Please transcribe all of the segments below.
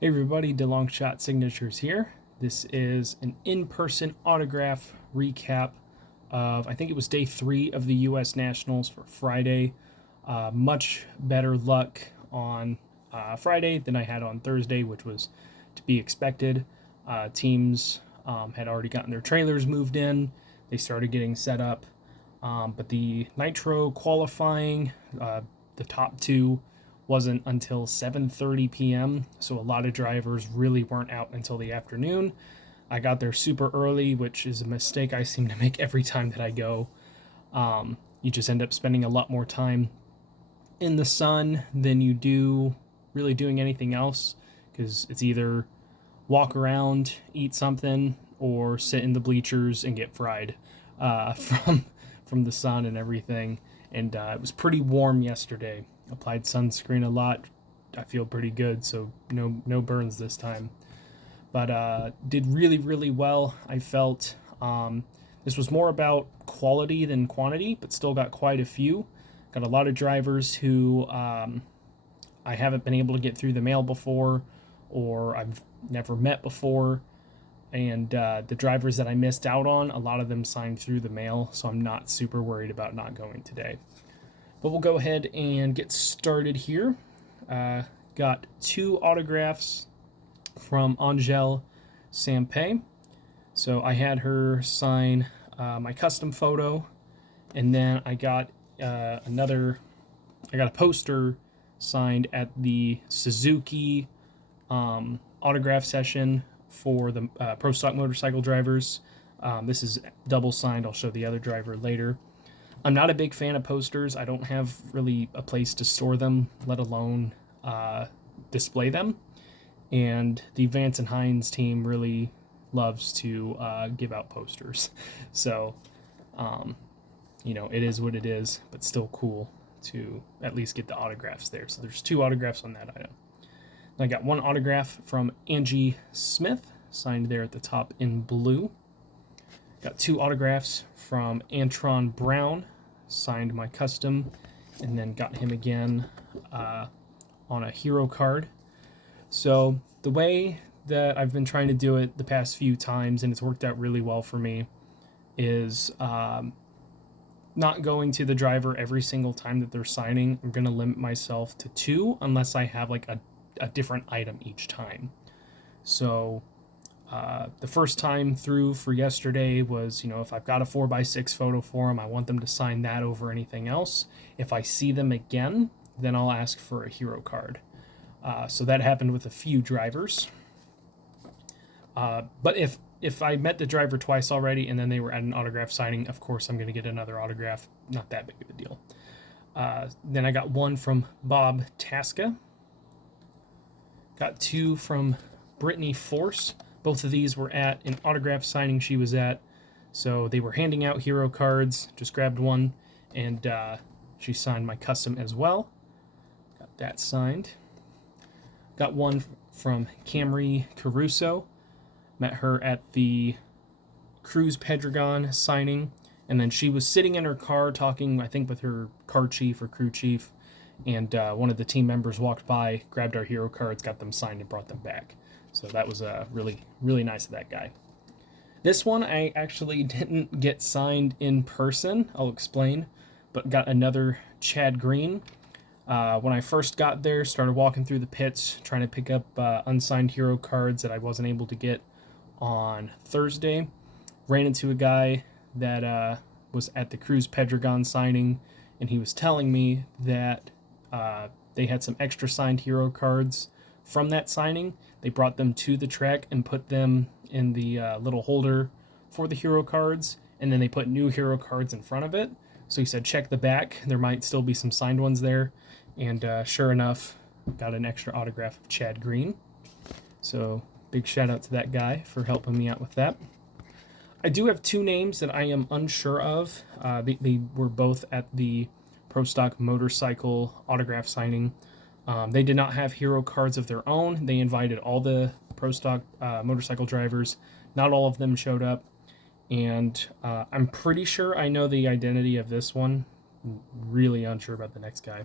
Hey everybody, DeLongshot Signatures here. This is an in-person autograph recap of, I think it was day 3 of the U.S. Nationals for Friday. Much better luck on Friday than I had on Thursday, which was to be expected. Teams had already gotten their trailers moved in. They started getting set up. But the Nitro qualifying, the top two, wasn't until 7:30 p.m. So a lot of drivers really weren't out until the afternoon. I got there super early, which is a mistake I seem to make every time that I go. You just end up spending a lot more time in the sun than you do really doing anything else, because it's either walk around, eat something, or sit in the bleachers and get fried from the sun and everything. And it was pretty warm yesterday. Applied sunscreen a lot. I feel pretty good, so no burns this time. But did really well. I felt this was more about quality than quantity, but still got quite a few. Got a lot of drivers who I haven't been able to get through the mail before, or I've never met before. And the drivers that I missed out on, a lot of them signed through the mail, so I'm not super worried about not going today. But we'll go ahead and get started here. Got 2 autographs from Angelle Sampey. So I had her sign my custom photo, and then I got I got a poster signed at the Suzuki autograph session for the Pro Stock Motorcycle drivers. This is double signed. I'll show the other driver later. I'm not a big fan of posters. I don't have really a place to store them, let alone display them. And the Vance and Hines team really loves to give out posters. So, it is what it is, but still cool to at least get the autographs there. So there's 2 autographs on that item. I got 1 autograph from Angie Smith, signed there at the top in blue. Got 2 autographs from Antron Brown, signed my custom, and then got him again on a hero card. So the way that I've been trying to do it the past few times, and it's worked out really well for me, is not going to the driver every single time that they're signing. I'm going to limit myself to 2 unless I have like a different item each time. So the first time through for yesterday was, if I've got a 4x6 photo for them, I want them to sign that over anything else. If I see them again, then I'll ask for a hero card. So that happened with a few drivers. But if I met the driver twice already and then they were at an autograph signing, of course I'm going to get another autograph. Not that big of a deal. Then I got 1 from Bob Tasca. Got 2 from Brittany Force. Both of these were at an autograph signing she was at. So they were handing out hero cards. Just grabbed one, and she signed my custom as well. Got that signed. Got 1 from Camry Caruso. Met her at the Cruz Pedregon signing. And then she was sitting in her car talking, I think, with her car chief or crew chief. And one of the team members walked by, grabbed our hero cards, got them signed, and brought them back. So that was really nice of that guy. This one I actually didn't get signed in person. I'll explain. But got another Chad Green. When I first got there, started walking through the pits, trying to pick up unsigned hero cards that I wasn't able to get on Thursday. Ran into a guy that was at the Cruz Pedregon signing, and he was telling me that they had some extra signed hero cards from that signing. They brought them to the track and put them in the little holder for the hero cards, and then they put new hero cards in front of it. So he said, check the back. There might still be some signed ones there. And sure enough, got an extra autograph of Chad Green. So big shout out to that guy for helping me out with that. I do have 2 names that I am unsure of. They were both at the Pro Stock Motorcycle autograph signing. They did not have hero cards of their own. They invited all the Pro Stock motorcycle drivers. Not all of them showed up. And I'm pretty sure I know the identity of this one. Really unsure about the next guy.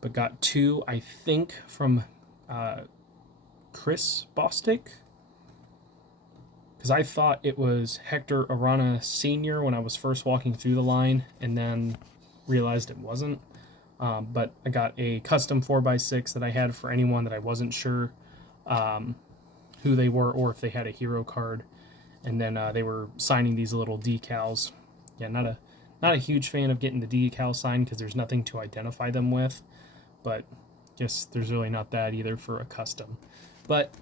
But got 2, I think, from Chris Bostic, because I thought it was Hector Arana Sr. when I was first walking through the line, and then realized it wasn't. But I got a custom 4x6 that I had for anyone that I wasn't sure who they were or if they had a hero card. And then they were signing these little decals. Yeah, not a huge fan of getting the decal signed because there's nothing to identify them with. But guess there's really not that either for a custom. But,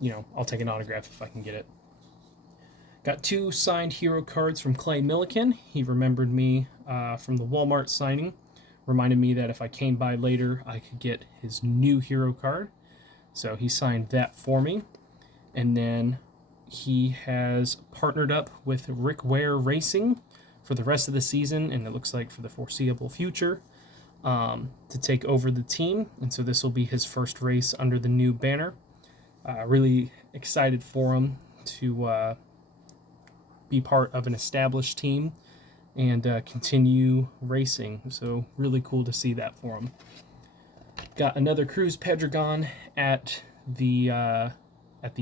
you know, I'll take an autograph if I can get it. Got 2 signed hero cards from Clay Millican. He remembered me from the Walmart signing. Reminded me that if I came by later, I could get his new hero card. So he signed that for me. And then he has partnered up with Rick Ware Racing for the rest of the season, and it looks like for the foreseeable future, to take over the team. And so this will be his first race under the new banner. Really excited for him to be part of an established team and continue racing. So really cool to see that for him. Got another Cruz Pedregon at the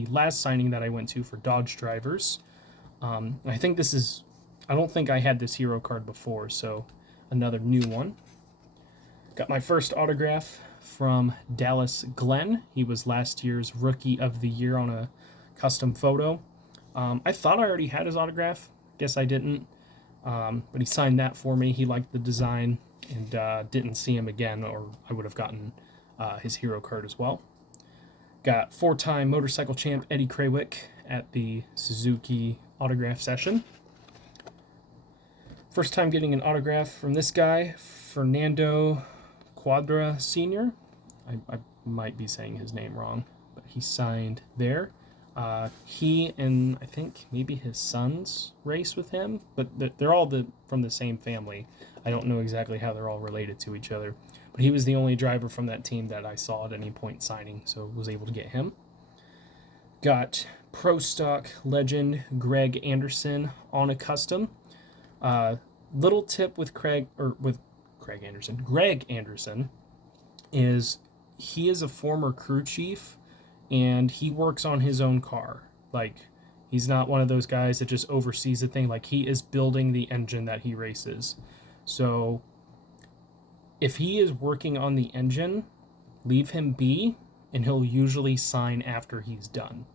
last signing that I went to for Dodge drivers. I think this is, I don't think I had this hero card before, so another new one. Got my first autograph from Dallas Glenn. He was last year's Rookie of the Year on a custom photo. I thought I already had his autograph. Guess I didn't. But he signed that for me. He liked the design and didn't see him again, or I would have gotten his hero card as well. Got 4-time motorcycle champ Eddie Krawick at the Suzuki autograph session. First time getting an autograph from this guy, Fernando Quadra Sr. I might be saying his name wrong, but he signed there. He and I think maybe his sons race with him, but they're all from the same family. I don't know exactly how they're all related to each other, but he was the only driver from that team that I saw at any point signing, so was able to get him. Got Pro Stock legend Greg Anderson on a custom. Little tip with Greg Anderson is he is a former crew chief, and he works on his own car. Like, he's not one of those guys that just oversees the thing. Like, he is building the engine that he races. So if he is working on the engine, leave him be, and he'll usually sign after he's done.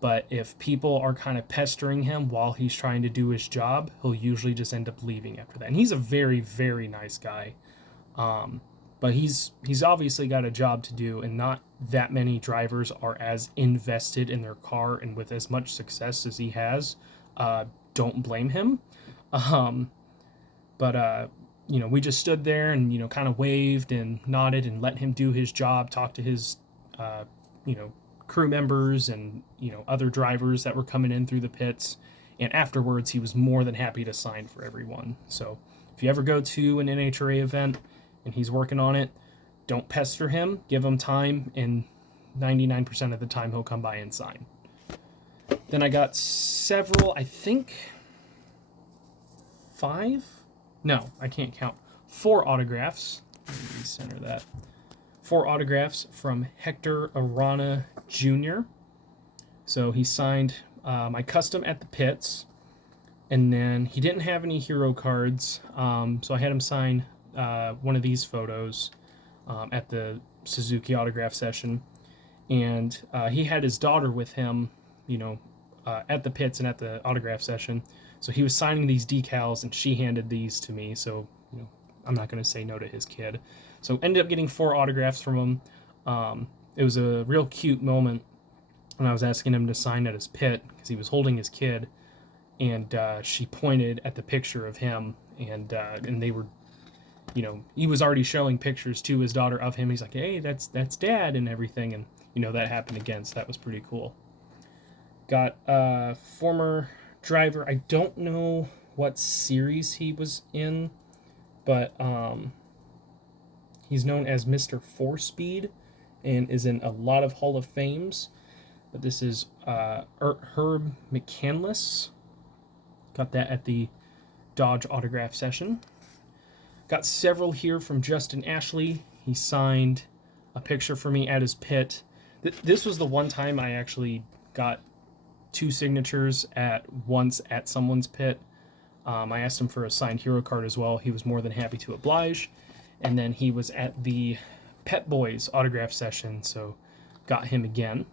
But if people are kind of pestering him while he's trying to do his job, he'll usually just end up leaving after that. And he's a very, very nice guy. But he's obviously got a job to do, and not that many drivers are as invested in their car and with as much success as he has. Don't blame him. But we just stood there and, kind of waved and nodded and let him do his job, talk to his, crew members and, other drivers that were coming in through the pits. And afterwards, he was more than happy to sign for everyone. So if you ever go to an NHRA event and he's working on it, don't pester him, give him time, and 99% of the time he'll come by and sign. Then I got several, I think 5? No, I can't count. 4 autographs. Let me center that. 4 autographs from Hector Arana Jr. So he signed my custom at the pits, and then he didn't have any hero cards, so I had him sign one of these photos at the Suzuki autograph session, and he had his daughter with him, at the pits and at the autograph session. So he was signing these decals, and she handed these to me. So I'm not going to say no to his kid. So ended up getting 4 autographs from him. It was a real cute moment when I was asking him to sign at his pit because he was holding his kid, and she pointed at the picture of him, and they were. He was already showing pictures to his daughter of him. He's like, hey, that's Dad and everything. And, that happened again. So that was pretty cool. Got a former driver. I don't know what series he was in, but he's known as Mr. 4-Speed and is in a lot of Hall of Fames. But this is Herb McCandless. Got that at the Dodge autograph session. Got several here from Justin Ashley. He signed a picture for me at his pit. This was the one time I actually got two signatures at once at someone's pit. I asked him for a signed hero card as well. He was more than happy to oblige. And then he was at the Pet Boys autograph session, so got him again.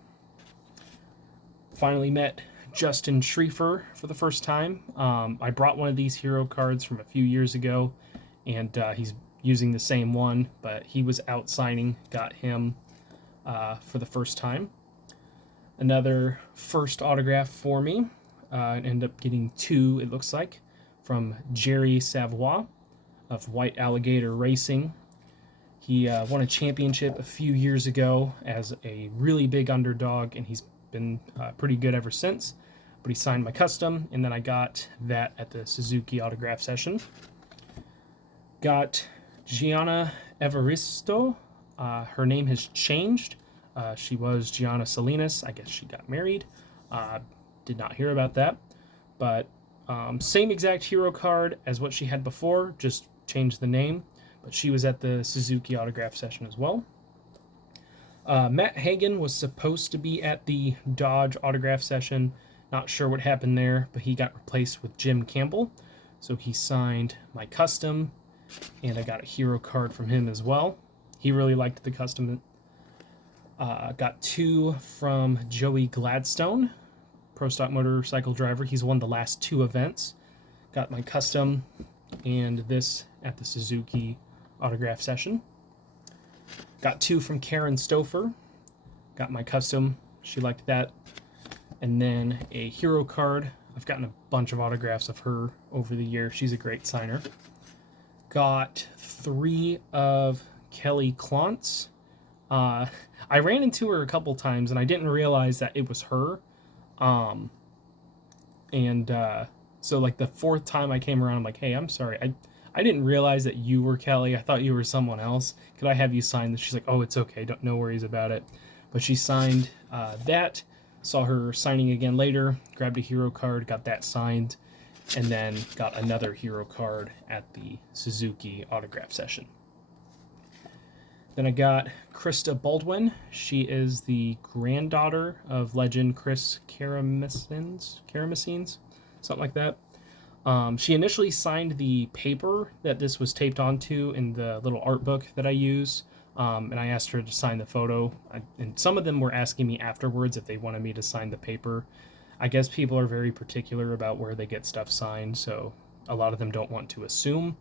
Finally met Justin Schriefer for the first time. I brought one of these hero cards from a few years ago, and he's using the same one, but he was out signing. Got him for the first time. Another first autograph for me. Ended up getting two, it looks like, from Jerry Savoie of White Alligator Racing. He won a championship a few years ago as a really big underdog, and he's been pretty good ever since. But he signed my custom, and then I got that at the Suzuki autograph session. Got Gianna Evaristo. Her name has changed. She was Gianna Salinas. I guess she got married. Did not hear about that. But same exact hero card as what she had before, just changed the name. But she was at the Suzuki autograph session as well. Matt Hagan was supposed to be at the Dodge autograph session. Not sure what happened there, but he got replaced with Jim Campbell. So he signed my custom, and I got a hero card from him as well. He really liked the custom. Got two from Joey Gladstone, Pro Stock Motorcycle driver. He's won the last two events. Got my custom and this at the Suzuki autograph session. Got two from Karen Stouffer. Got my custom. She liked that. And then a hero card. I've gotten a bunch of autographs of her over the year. She's a great signer. Got three of Kelly Klontz. I ran into her a couple times, and I didn't realize that it was her. So like the fourth time I came around, I'm like, hey, I'm sorry. I didn't realize that you were Kelly. I thought you were someone else. Could I have you sign this? She's like, oh, it's okay. No worries about it. But she signed that. Saw her signing again later. Grabbed a hero card, got that signed, and then got another hero card at the Suzuki autograph session. Then I got Krista Baldwin. She is the granddaughter of legend Chris Karamesines, something like that. She initially signed the paper that this was taped onto in the little art book that I use, and I asked her to sign the photo. And some of them were asking me afterwards if they wanted me to sign the paper. I guess people are very particular about where they get stuff signed, so a lot of them don't want to assume.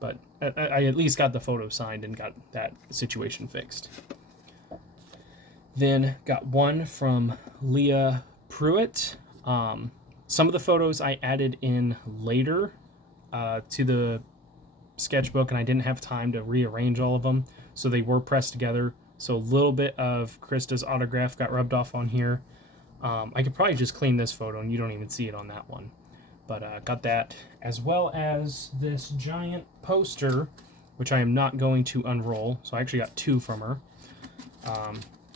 But I at least got the photo signed and got that situation fixed. Then got one from Leah Pruitt. Some of the photos I added in later to the sketchbook, and I didn't have time to rearrange all of them, so they were pressed together. So a little bit of Krista's autograph got rubbed off on here. I could probably just clean this photo, and you don't even see it on that one. But got that, as well as this giant poster, which I am not going to unroll. So I actually got two from her.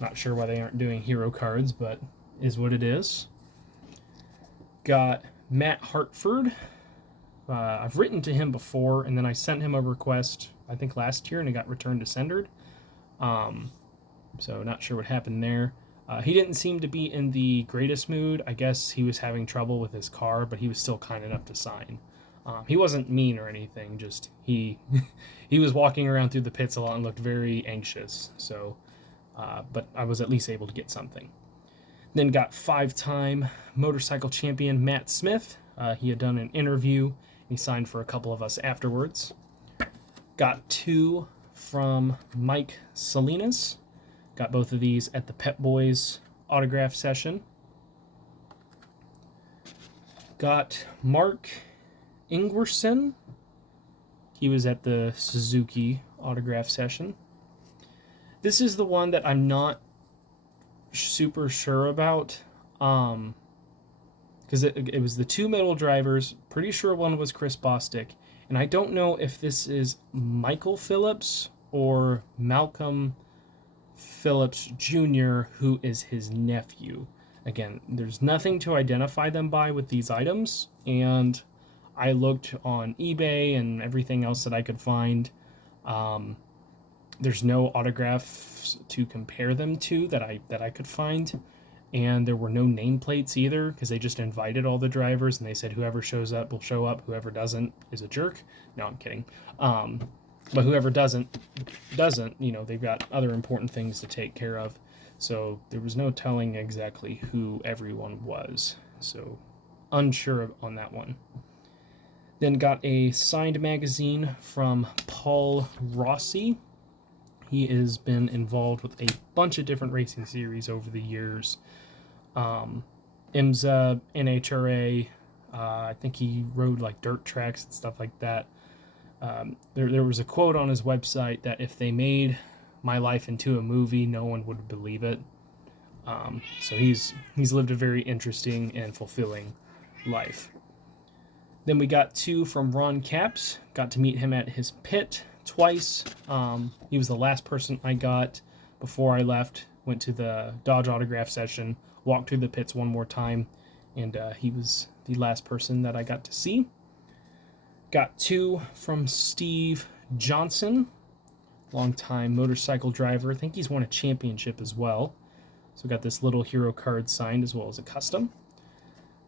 Not sure why they aren't doing hero cards, but is what it is. Got Matt Hartford. I've written to him before, and then I sent him a request, I think last year, and it got returned to sender. So not sure what happened there. He didn't seem to be in the greatest mood. I guess he was having trouble with his car, but he was still kind enough to sign. He wasn't mean or anything, just he was walking around through the pits a lot and looked very anxious. So, but I was at least able to get something. Then got 5-time motorcycle champion Matt Smith. He had done an interview, and he signed for a couple of us afterwards. Got two from Mike Salinas. Got both of these at the Pet Boys autograph session. Got Mark Ingwerson. He was at the Suzuki autograph session. This is the one that I'm not super sure about. Because it was the two middle drivers. Pretty sure one was Chris Bostic. And I don't know if this is Michael Phillips or Malcolm Phillips Jr., who is his nephew. Again, there's nothing to identify them by with these items, and I looked on eBay and everything else that I could find. There's no autographs to compare them to that I could find, and there were no nameplates either because they just invited all the drivers and they said whoever shows up will show up, whoever doesn't is a jerk. No, I'm kidding. But whoever doesn't, they've got other important things to take care of. So there was no telling exactly who everyone was. So unsure on that one. Then got a signed magazine from Paul Rossi. He has been involved with a bunch of different racing series over the years. IMSA, NHRA, I think he rode like dirt tracks and stuff like that. There was a quote on his website that if they made my life into a movie, no one would believe it. So he's lived a very interesting and fulfilling life. Then we got 2 from Ron Capps. Got to meet him at his pit twice. He was the last person I got before I left. Went to the Dodge autograph session, walked through the pits one more time, and he was the last person that I got to see. Got 2 from Steve Johnson, longtime motorcycle driver. I think he's won a championship as well. So got this little hero card signed as well as a custom.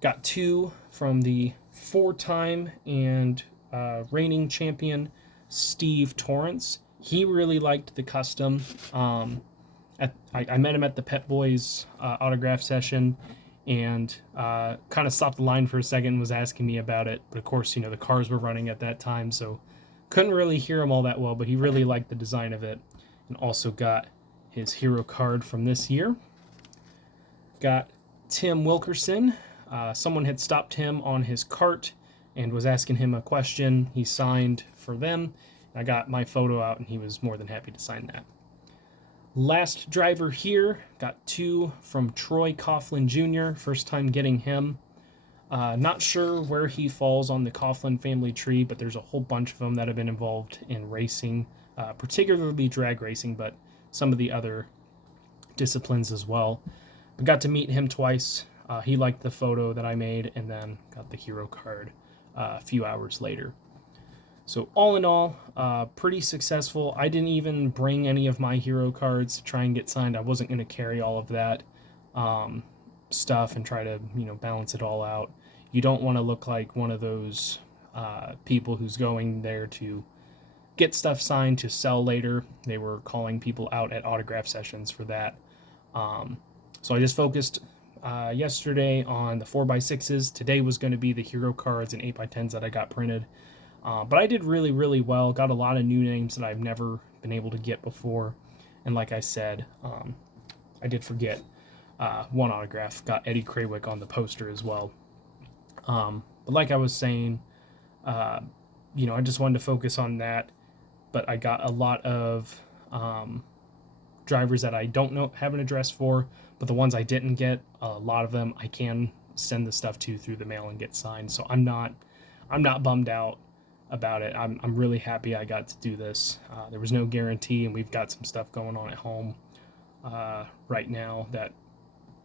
Got 2 from the 4-time and reigning champion Steve Torrance. He really liked the custom. I met him at the Pet Boys autograph session, and kind of stopped the line for a second and was asking me about it. But of course, the cars were running at that time, so couldn't really hear him all that well, but he really liked the design of it. And also got his hero card from this year. Got Tim Wilkerson. Someone had stopped him on his cart and was asking him a question. He signed for them. I got my photo out, and he was more than happy to sign that. Last driver here, got 2 from Troy Coughlin Jr., first time getting him. Not sure where he falls on the Coughlin family tree, but there's a whole bunch of them that have been involved in racing, particularly drag racing, but some of the other disciplines as well. But got to meet him twice. He liked the photo that I made, and then got the hero card a few hours later. So all in all, pretty successful. I didn't even bring any of my hero cards to try and get signed. I wasn't going to carry all of that stuff and try to, balance it all out. You don't want to look like one of those people who's going there to get stuff signed to sell later. They were calling people out at autograph sessions for that. So I just focused yesterday on the 4x6s. Today was going to be the hero cards and 8x10s that I got printed. But I did really, really well. Got a lot of new names that I've never been able to get before. And like I said, I did forget one autograph. Got Eddie Krawick on the poster as well. But like I was saying, I just wanted to focus on that. But I got a lot of drivers that I don't have an address for. But the ones I didn't get, a lot of them I can send the stuff to through the mail and get signed. So I'm not bummed out about it. I'm really happy I got to do this. There was no guarantee, and we've got some stuff going on at home right now that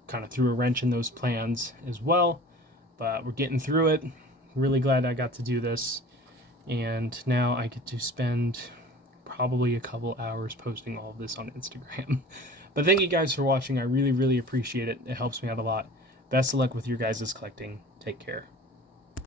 kind of threw a wrench in those plans as well. But we're getting through it. Really glad I got to do this. And now I get to spend probably a couple hours posting all of this on Instagram. But thank you guys for watching. I really, really appreciate it. It helps me out a lot. Best of luck with your guys' collecting. Take care.